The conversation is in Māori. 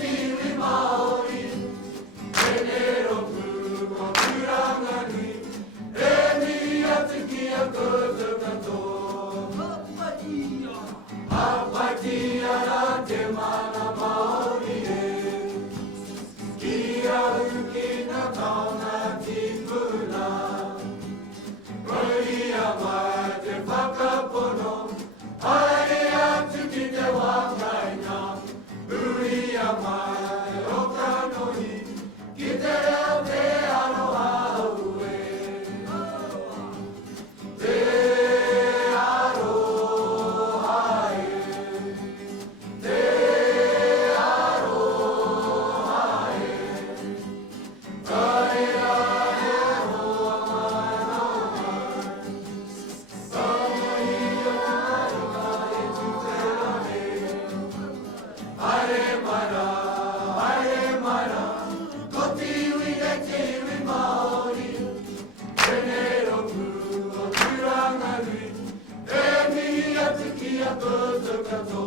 tiwi maori Tenero pugo kurangani Emi atiki a koto kato Hapatia ra te mana maori e Kia uki na tauna tipuna Koia mai te whakapono Haere atu ki te wakaina Uia mai o kanohi Ki te reo te aroha ue Te aroha e Te aroha e Kaira e hoa mai no mai Kamohi o marika e tupera he Haere mara, ko tiwi e tiwi maori Tenero pua kurangani E mihi atu ki a koto kato